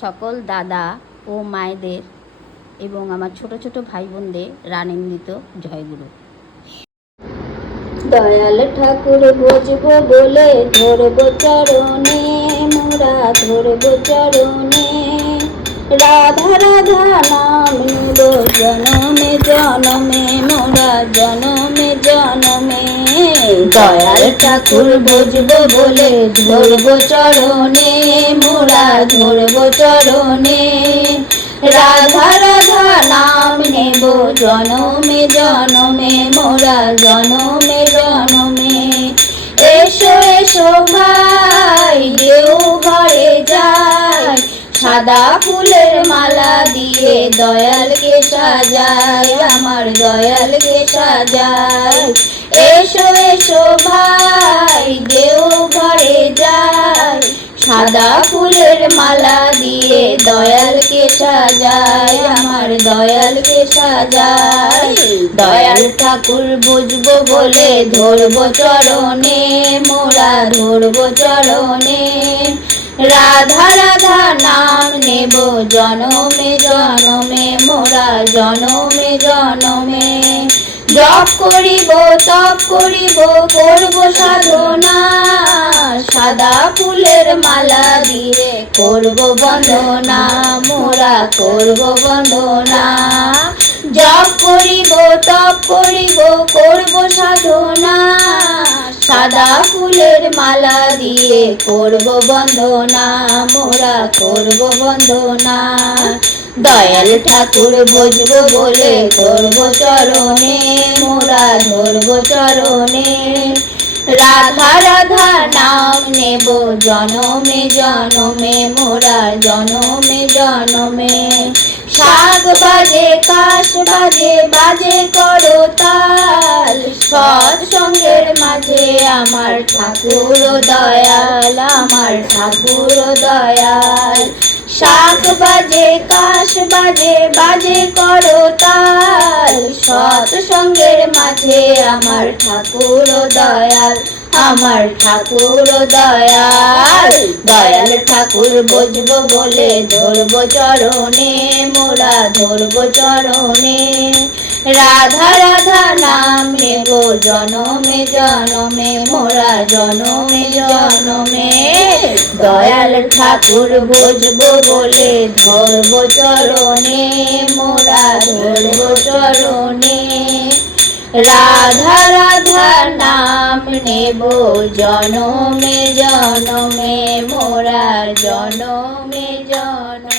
সকল দাদা ও মায়েদের এবং আমার ছোট ছোট ভাই বোনদের রানিন্দিত জয়গুরু। দয়াল ঠাকুর বুঝব বলে ধরব চরণে, মোরা ধরব চরণে। রাধা রাধা নাম নিব জনমে জনমে, মোরা জনমে জনমে। দয়াল ঠাকুর বুঝব বলে ধরব চরণে, মোরা ধরব চরণে। রাধা রাধা নাম নেব জনমে জনমে, মোরা জনমে জনমে। এসো এসো ভাই দেও ঘরে যাই, সাদা ফুলের মালা দিয়ে দয়ালকে সাজাই, আমার দয়ালকে সাজাই। এসো এসো ভাই দেও ঘরে যাই, সাদা ফুলের মালা দিয়ে দয়ালকে সাজাই, আমার দয়ালকে সাজাই। দয়াল ঠাকুর বুঝবো বলে ধরব চরণে, মোরা ধরব চরণে। রাধা রাধা নাম নেব জনমে জনমে, মোরা জনমে জনমে। জপ করিব তপ করিব করব সাধনা, সাদা ফুলের মালা দিয়ে করব বন্দনা, মোরা করব বন্দনা। জপ করিব তপ করিব করব সাধনা, সাদা ফুলের মালা দিয়ে করব বন্দনা, মোরা করব বন্দনা। দয়াল ঠাকুর বুঝবো বলে ধরব চরণে, মোরা ধরব চরণে। রাধা রাধা নাম নেব জনমে জনমে, মোরা জনমে জনমে। শাক বাজে কাশ বাজে বাজে করতাল, সৎসঙ্গের মাঝে আমার ঠাকুর দয়াল, আমার ঠাকুর দয়াল। শাক বাজে কাশ বাজে বাজে করতাল, সৎসঙ্গের মাঝে আমার ঠাকুর দয়াল, আমার ঠাকুর দয়াল। দয়াল ঠাকুর বুঝবো বলে ধরব চরণে, মোরা ধরব চরণে। রাধা রাধা নাম নেব জনমে জনমে, মোরা জনমে জনমে। দয়াল ঠাকুর বুঝবো বলে ধরব চরণে, মোরা ধরব চরণে। রাধা রাধা নাম নেব জনমে জনমে, মোরা জনমে জনমে।